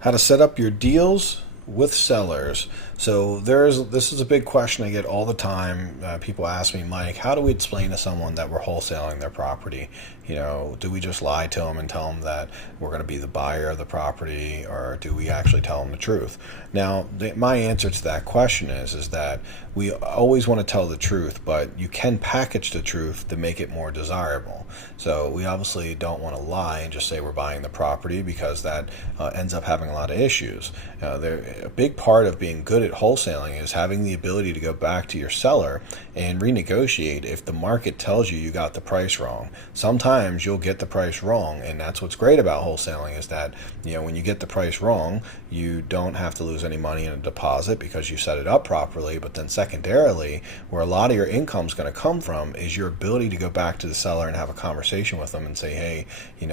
How to set up your deals with sellers. So this is a big question I get all the time. People ask me, Mike, how do we explain to someone that we're wholesaling their property? Do we just lie to them and tell them that we're going to be the buyer of the property, or do we actually tell them the truth? Now, my answer to that question is that we always want to tell the truth, but you can package the truth to make it more desirable. So we obviously don't want to lie and just say we're buying the property, because that ends up having a lot of issues. A big part of being good at wholesaling is having the ability to go back to your seller and renegotiate if the market tells you got the price wrong. Sometimes you'll get the price wrong, and that's what's great about wholesaling, is that when you get the price wrong, you don't have to lose any money in a deposit because you set it up properly. But then secondarily, where a lot of your income is going to come from is your ability to go back to the seller and have a conversation with them and say, hey, I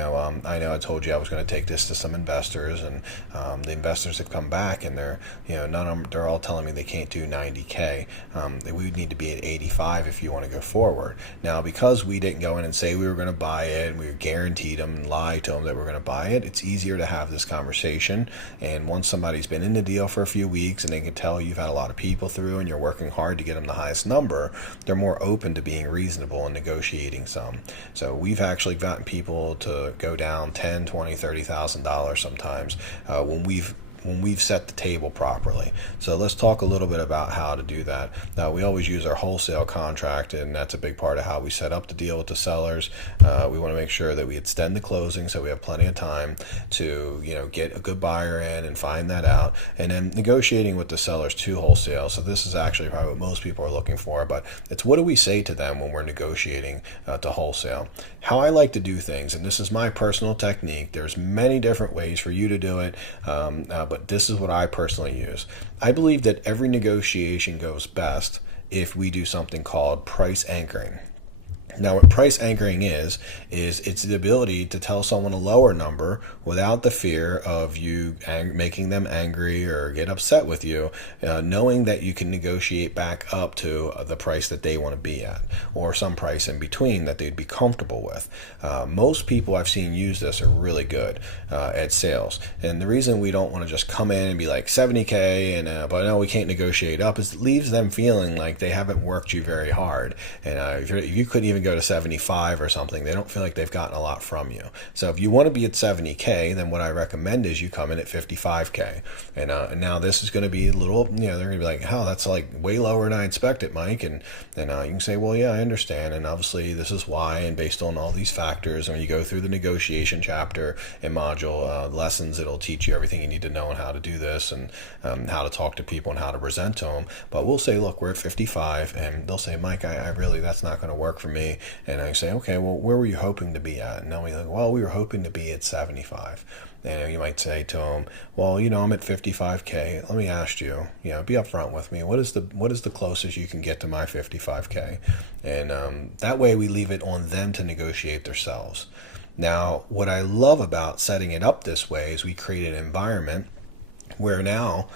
know I told you I was going to take this to some investors, and the investors have come back and they're all telling me they can't do 90K. We would need to be at 85 if you want to go forward. Now, because we didn't go in and say we were going to buy it, and we guaranteed them and lied to them that we're going to buy it, it's easier to have this conversation. And once somebody's been in the deal for a few weeks and they can tell you've had a lot of people through and you're working hard to get them the highest number, they're more open to being reasonable and negotiating some. So we've actually gotten people to go down $10, $20, $30,000 sometimes when we've set the table properly. So let's talk a little bit about how to do that. We always use our wholesale contract, and that's a big part of how we set up the deal with the sellers. We want to make sure that we extend the closing so we have plenty of time to get a good buyer in and find that out, and then negotiating with the sellers to wholesale. So this is actually probably what most people are looking for, but it's what do we say to them when we're negotiating to wholesale. How I like to do things, and this is my personal technique, there's many different ways for you to do it, but this is what I personally use. I believe that every negotiation goes best if we do something called price anchoring. Now, what price anchoring is it's the ability to tell someone a lower number without the fear of you making them angry or get upset with you, knowing that you can negotiate back up to the price that they want to be at, or some price in between that they'd be comfortable with. Most people I've seen use this are really good at sales. And the reason we don't want to just come in and be like 70K, but no, we can't negotiate up, is it leaves them feeling like they haven't worked you very hard. And if you couldn't even go to 75 or something, they don't feel like they've gotten a lot from you. So if you want to be at 70K, then what I recommend is you come in at 55K. And now this is going to be a little, they're going to be like, oh, that's like way lower than I expected, Mike. And then you can say, well, yeah, I understand. And obviously this is why, and based on all these factors, and when you go through the negotiation chapter and module lessons, it'll teach you everything you need to know on how to do this, and how to talk to people and how to present to them. But we'll say, look, we're at 55, and they'll say, Mike, I really, that's not going to work for me. And I say, okay, well, where were you hoping to be at? And they'll be like, well, we were hoping to be at 75. And you might say to them, well, I'm at 55K. Let me ask you, be upfront with me. What is the closest you can get to my 55K? And that way we leave it on them to negotiate themselves. Now, what I love about setting it up this way is we create an environment where now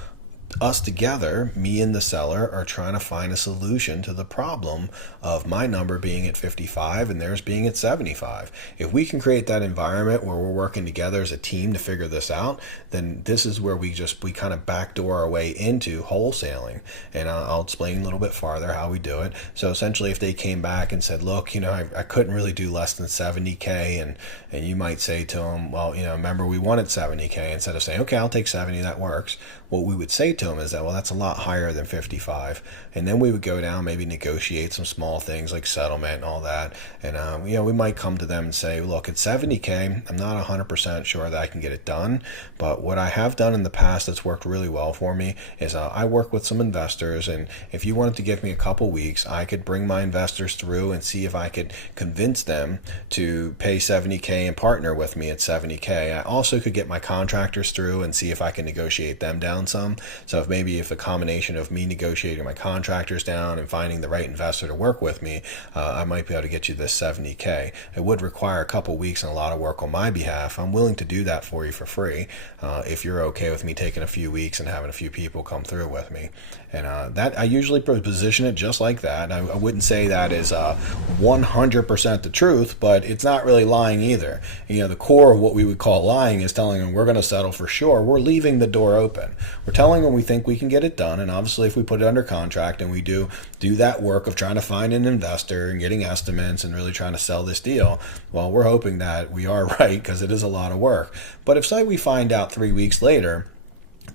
us together, me and the seller, are trying to find a solution to the problem of my number being at 55 and theirs being at 75. If we can create that environment where we're working together as a team to figure this out, then this is where we kind of backdoor our way into wholesaling. And I'll explain a little bit farther how we do it. So essentially, if they came back and said, look, I couldn't really do less than 70K, and you might say to them, well, remember, we wanted 70K. Instead of saying, okay, I'll take 70, that works, what we would say to them is that, well, that's a lot higher than 55. And then we would go down, maybe negotiate some small things like settlement and all that. And, we might come to them and say, look, at 70K, I'm not 100% sure that I can get it done. But what I have done in the past that's worked really well for me is I work with some investors. And if you wanted to give me a couple weeks, I could bring my investors through and see if I could convince them to pay 70K and partner with me at 70K. I also could get my contractors through and see if I can negotiate them down some. So if a combination of me negotiating my contractors down and finding the right investor to work with me, I might be able to get you this 70K. It would require a couple weeks and a lot of work on my behalf. I'm willing to do that for you for free if you're okay with me taking a few weeks and having a few people come through with me. And that I usually position it just like that. I wouldn't say that is 100% the truth, but it's not really lying either. The core of what we would call lying is telling them we're going to settle for sure. We're leaving the door open. We're telling them we think we can get it done, and obviously if we put it under contract and we do that work of trying to find an investor and getting estimates and really trying to sell this deal, well, we're hoping that we are right, because it is a lot of work. But if, say, we find out 3 weeks later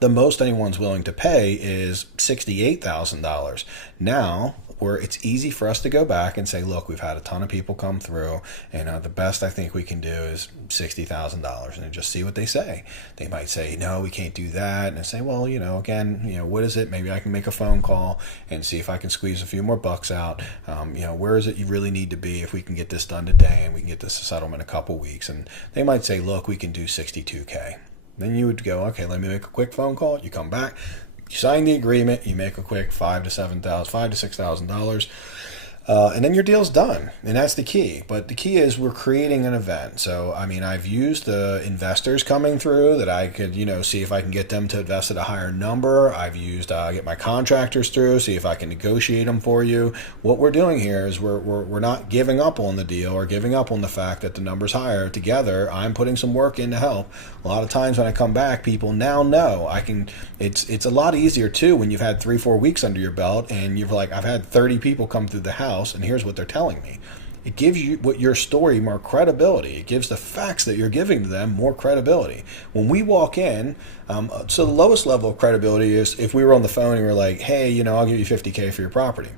the most anyone's willing to pay is $68,000. Now, where it's easy for us to go back and say, look, we've had a ton of people come through, and the best I think we can do is $60,000, and just see what they say. They might say, no, we can't do that. And I say, well, again, what is it? Maybe I can make a phone call and see if I can squeeze a few more bucks out. Where is it you really need to be if we can get this done today and we can get this settlement in a couple weeks? And they might say, look, we can do 62K. Then you would go, okay, let me make a quick phone call. You come back, you sign the agreement, you make a quick $5,000 to $6,000. And then your deal's done, and that's the key. But the key is we're creating an event. So, I've used the investors coming through that I could, see if I can get them to invest at a higher number. I've used get my contractors through, see if I can negotiate them for you. What we're doing here is we're not giving up on the deal or giving up on the fact that the number's higher. Together, I'm putting some work in to help. A lot of times when I come back, people now know I can. It's a lot easier too when you've had 3-4 weeks under your belt and you've I've had 30 people come through the house. And here's what they're telling me. It gives your story more credibility. It gives the facts that you're giving to them more credibility. When we walk in, so the lowest level of credibility is if we were on the phone and we're like, hey, I'll give you $50K for your property.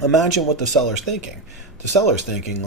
Imagine what the seller's thinking. The seller's thinking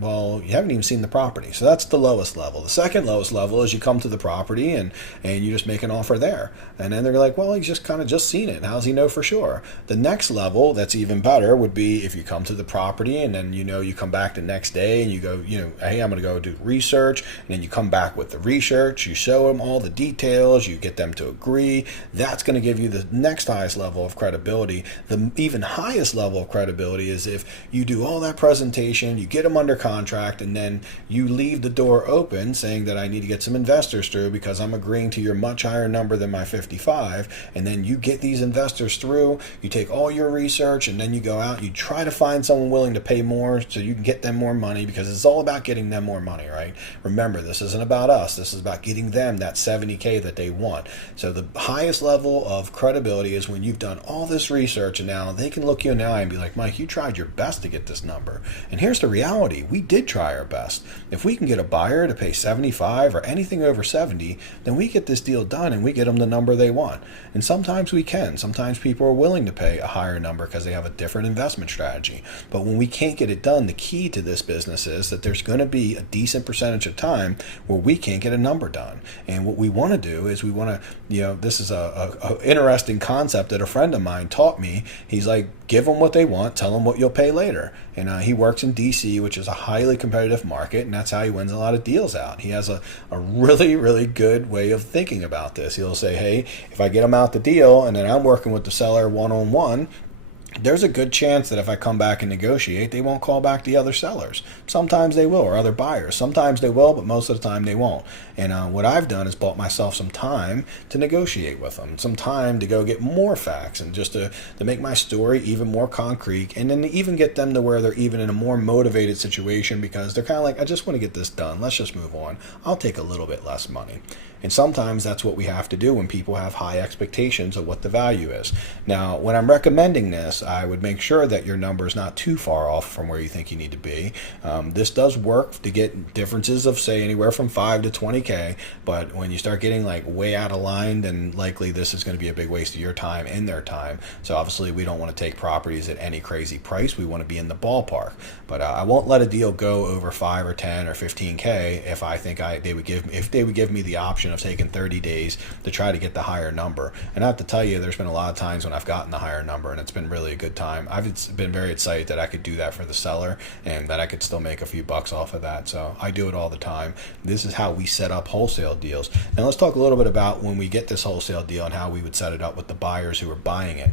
well, you haven't even seen the property. So that's the lowest level. The second lowest level is you come to the property and you just make an offer there. And then they're like, well, he's just seen it. How does he know for sure? The next level that's even better would be if you come to the property and then you come back the next day and you go, hey, I'm going to go do research. And then you come back with the research. You show them all the details. You get them to agree. That's going to give you the next highest level of credibility. The even highest level of credibility is if you do all that presentation, you get them under contract, and then you leave the door open saying that I need to get some investors through because I'm agreeing to your much higher number than my 55, and then you get these investors through, you take all your research, and then you go out, you try to find someone willing to pay more so you can get them more money, because it's all about getting them more money, right? Remember, this isn't about us, this is about getting them that 70K that they want. So the highest level of credibility is when you've done all this research and now they can look you in the eye and be like, Mike, you tried your best to get this number. And here's the reality. We did try our best. If we can get a buyer to pay 75 or anything over 70, then we get this deal done and we get them the number they want. And sometimes we can. Sometimes people are willing to pay a higher number because they have a different investment strategy. But when we can't get it done, the key to this business is that there's going to be a decent percentage of time where we can't get a number done. And what we want to do is we want to, this is a interesting concept that a friend of mine taught me. He's like, give them what they want, tell them what you'll pay later. And he works in DC, which is a highly competitive market, and that's how he wins a lot of deals out. He has a really, really good way of thinking about this. He'll say, hey, if I get them out the deal and then I'm working with the seller one-on-one, there's a good chance that if I come back and negotiate, they won't call back the other sellers. Sometimes they will, or other buyers. Sometimes they will, but most of the time they won't. And what I've done is bought myself some time to negotiate with them, some time to go get more facts and just to make my story even more concrete, and then to even get them to where they're even in a more motivated situation because they're kind of like, I just want to get this done. Let's just move on. I'll take a little bit less money. And sometimes that's what we have to do when people have high expectations of what the value is. Now, when I'm recommending this, I would make sure that your number is not too far off from where you think you need to be. This does work to get differences of, say, anywhere from 5 to 20K, but when you start getting like way out of line, then likely this is going to be a big waste of your time and their time. So obviously we don't want to take properties at any crazy price. We want to be in the ballpark. But I won't let a deal go over 5 or 10 or 15K if I think they would give me the option of taking 30 days to try to get the higher number. And I have to tell you, there's been a lot of times when I've gotten the higher number and it's been really a good time. I've been very excited that I could do that for the seller and that I could still make a few bucks off of that. So I do it all the time. This is how we set up wholesale deals. Now let's talk a little bit about when we get this wholesale deal and how we would set it up with the buyers who are buying it.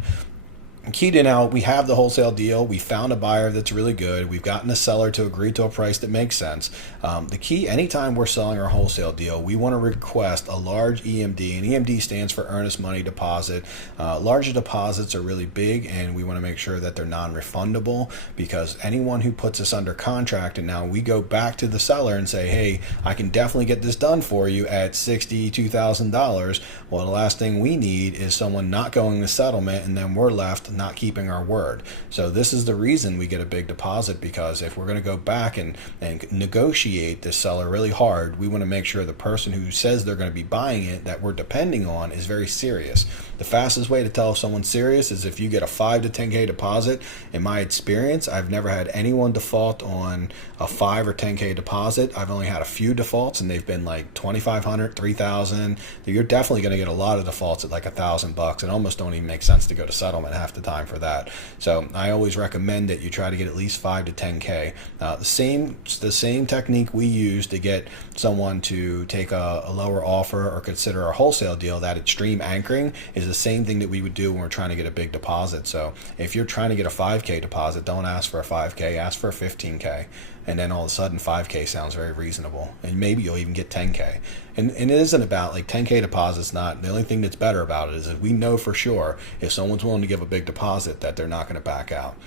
Key to now, we have the wholesale deal. We found a buyer that's really good. We've gotten a seller to agree to a price that makes sense. The key, anytime we're selling our wholesale deal, we want to request a large EMD, and EMD stands for earnest money deposit. Larger deposits are really big, and we want to make sure that they're non-refundable, because anyone who puts us under contract and now we go back to the seller and say, hey, I can definitely get this done for you at $62,000. Well, the last thing we need is someone not going to settlement and then we're left not keeping our word. So this is the reason we get a big deposit, because if we're going to go back and negotiate this seller really hard, we want to make sure the person who says they're going to be buying it, that we're depending on, is very serious. The fastest way to tell if someone's serious is if you get a 5 to 10K deposit. In my experience, I've never had anyone default on a 5 or 10K deposit. I've only had a few defaults, and they've been like 2,500, 3,000. You're definitely going to get a lot of defaults at like $1,000. It almost don't even make sense to go to settlement half the time for that. So I always recommend that you try to get at least 5 to 10K. The same technique we use to get someone to take a lower offer or consider a wholesale deal, that extreme anchoring, is the same thing that we would do when we're trying to get a big deposit. So if you're trying to get a 5K deposit, don't ask for a 5K, ask for a 15K. And then all of a sudden 5K sounds very reasonable, and maybe you'll even get 10K. And it isn't about like 10K deposits. Not the only thing that's better about it is that we know for sure if someone's willing to give a big deposit that they're not going to back out.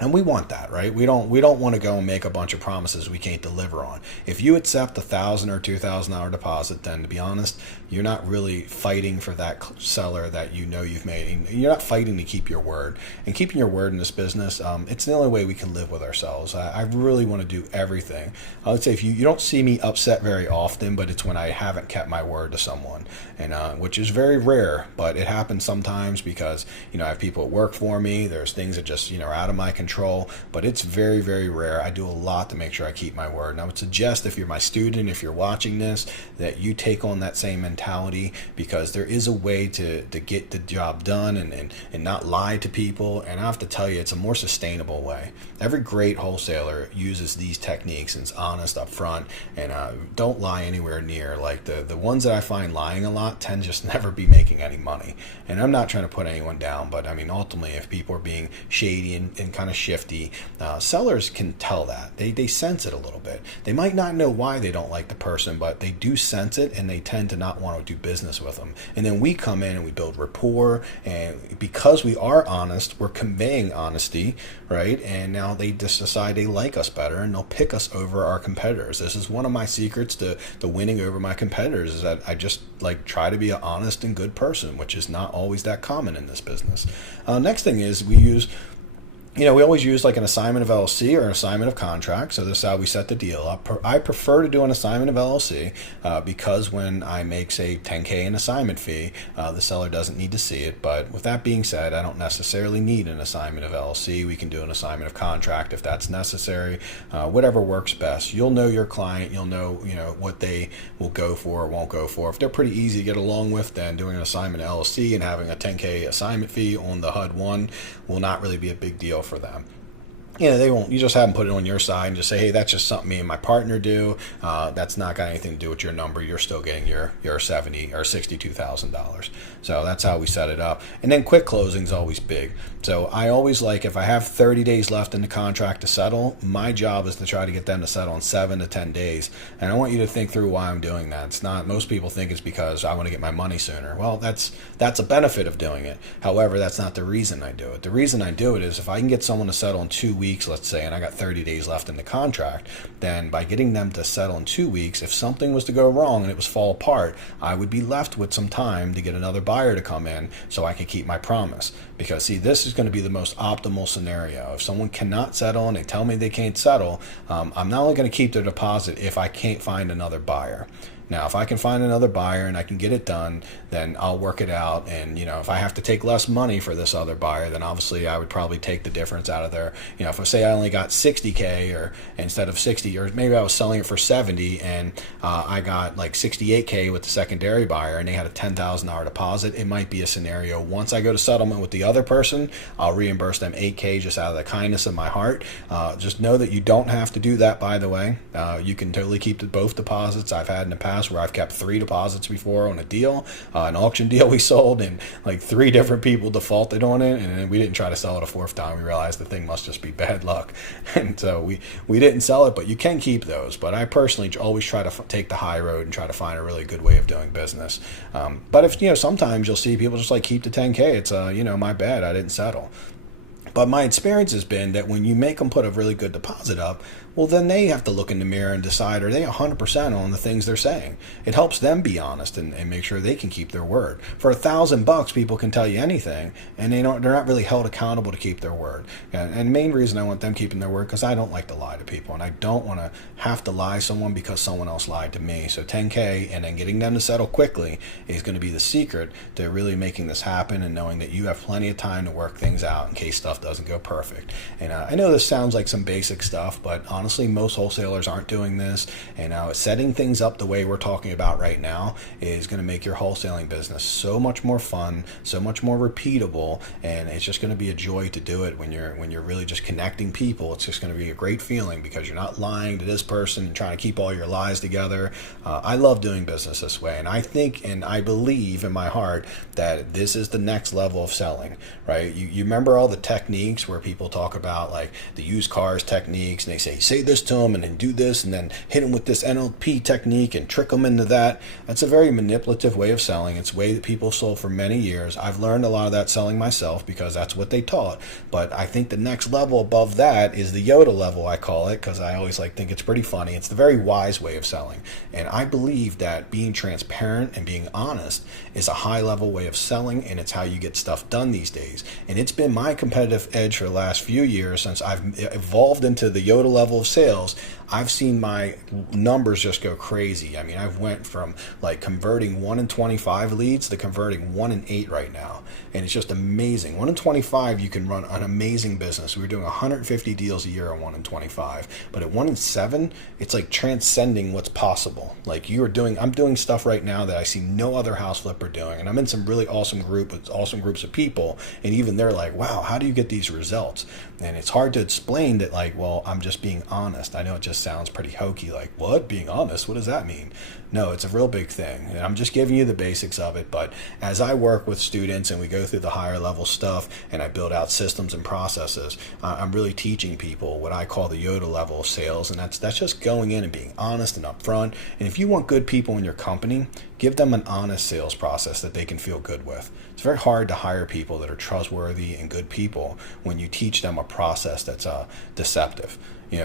And we want that, right? We don't want to go and make a bunch of promises we can't deliver on. If you accept $1,000 or $2,000 deposit, then to be honest, you're not really fighting for that seller that you know you've made. You're not fighting to keep your word. And keeping your word in this business, it's the only way we can live with ourselves. I really want to do everything. I would say if you don't see me upset very often, but it's when I haven't kept my word to someone, and which is very rare, but it happens sometimes because I have people that work for me. There's things that just are out of my control, but it's very, very rare. I do a lot to make sure I keep my word. And I would suggest, if you're my student, if you're watching this, that you take on that same mentality, because there is a way to get the job done and not lie to people. And I have to tell you, it's a more sustainable way. Every great wholesaler uses these techniques and is honest up front, and don't lie anywhere near. Like the ones that I find lying a lot tend to just never be making any money. And I'm not trying to put anyone down, but I mean, ultimately, if people are being shady and kind of shifty, sellers can tell that. They sense it a little bit. They might not know why they don't like the person, but they do sense it, and they tend to not want to do business with them. And then we come in and we build rapport, and because we are honest, we're conveying honesty, right? And now they just decide they like us better, and they'll pick us over our competitors. This is one of my secrets to winning over my competitors, is that I just try to be an honest and good person, which is not always that common in this business. Next thing is we always use like an assignment of LLC or an assignment of contract. So this is how we set the deal up. I prefer to do an assignment of LLC because when I make, say, 10K in assignment fee, the seller doesn't need to see it. But with that being said, I don't necessarily need an assignment of LLC. We can do an assignment of contract if that's necessary. Whatever works best. You'll know your client. You'll know what they will go for or won't go for. If they're pretty easy to get along with, then doing an assignment of LLC and having a 10K assignment fee on the HUD-1 will not really be a big deal for them. They won't. You just have them put it on your side and just say, hey, that's just something me and my partner do. That's not got anything to do with your number. You're still getting your $70,000 or $62,000. So that's how we set it up. And then quick closing is always big. So I always if I have 30 days left in the contract to settle, my job is to try to get them to settle in 7 to 10 days. And I want you to think through why I'm doing that. It's not, most people think it's because I want to get my money sooner. Well, that's a benefit of doing it. However, that's not the reason I do it. The reason I do it is if I can get someone to settle in 2 weeks, let's say, and I got 30 days left in the contract, then by getting them to settle in 2 weeks, if something was to go wrong and it was fall apart, I would be left with some time to get another buyer to come in so I could keep my promise. Because see, this is going to be the most optimal scenario. If someone cannot settle and they tell me they can't settle, I'm not only going to keep their deposit if I can't find another buyer. Now, if I can find another buyer and I can get it done, then I'll work it out. And, if I have to take less money for this other buyer, then obviously I would probably take the difference out of their, if I say I only got 60K or instead of 60, or maybe I was selling it for 70 and I got like 68K with the secondary buyer and they had a $10,000 deposit, it might be a scenario. Once I go to settlement with the other person, I'll reimburse them 8K just out of the kindness of my heart. Just know that you don't have to do that, by the way. You can totally keep both deposits. I've had in the past where I've kept 3 deposits before on a deal, an auction deal we sold, and like 3 different people defaulted on it, and then we didn't try to sell it a 4th time. We realized the thing must just be bad luck, and so we didn't sell it. But you can keep those. But I personally always try to take the high road and try to find a really good way of doing business. But if sometimes you'll see people just like keep the 10K. It's my bad, I didn't settle. But my experience has been that when you make them put a really good deposit up, well, then they have to look in the mirror and decide, are they 100% on the things they're saying? It helps them be honest and make sure they can keep their word. For $1,000, people can tell you anything, and they're not really held accountable to keep their word. And the main reason I want them keeping their word, because I don't like to lie to people, and I don't want to have to lie to someone because someone else lied to me. So 10K and then getting them to settle quickly is going to be the secret to really making this happen, and knowing that you have plenty of time to work things out in case stuff doesn't go perfect. And I know this sounds like some basic stuff, but honestly, most wholesalers aren't doing this, and setting things up the way we're talking about right now is going to make your wholesaling business so much more fun, so much more repeatable, and it's just going to be a joy to do it when you're really just connecting people. It's just going to be a great feeling because you're not lying to this person and trying to keep all your lies together. I love doing business this way, and I think and I believe in my heart that this is the next level of selling, right? You remember all the techniques where people talk about like the used cars techniques, and they say this to them and then do this and then hit them with this NLP technique and trick them into that. That's a very manipulative way of selling. It's a way that people sold for many years. I've learned a lot of that selling myself because that's what they taught. But I think the next level above that is the Yoda level, I call it, because I always think it's pretty funny. It's the very wise way of selling. And I believe that being transparent and being honest is a high level way of selling, and it's how you get stuff done these days. And it's been my competitive edge for the last few years since I've evolved into the Yoda level of sales. I've seen my numbers just go crazy. I mean, I've went from like converting 1 in 25 leads to converting 1 in 8 right now. And it's just amazing. 1 in 25, you can run an amazing business. We were doing 150 deals a year on 1 in 25. But at 1 in 7, it's like transcending what's possible. Like I'm doing stuff right now that I see no other house flipper doing. And I'm in some really awesome groups of people. And even they're like, wow, how do you get these results? And it's hard to explain that, like, well, I'm just being honest. I know it just sounds pretty hokey, like, what? Being honest? What does that mean? No, it's a real big thing. And I'm just giving you the basics of it. But as I work with students and we go through the higher level stuff and I build out systems and processes, I'm really teaching people what I call the Yoda level of sales. And that's just going in and being honest and upfront. And if you want good people in your company, give them an honest sales process that they can feel good with. It's very hard to hire people that are trustworthy and good people when you teach them a process that's deceptive.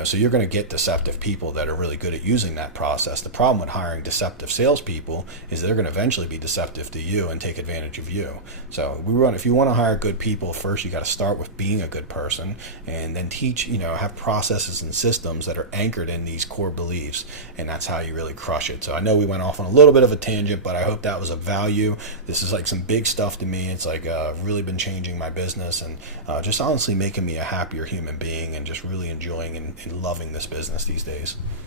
So you're going to get deceptive people that are really good at using that process. The problem with hiring deceptive salespeople is they're going to eventually be deceptive to you and take advantage of you. So if you want to hire good people, first you got to start with being a good person, and then teach, have processes and systems that are anchored in these core beliefs, and that's how you really crush it. So I know we went off on a little bit of a tangent, but I hope that was of value. This is like some big stuff to me. It's like really been changing my business and just honestly making me a happier human being and just really enjoying and loving this business these days.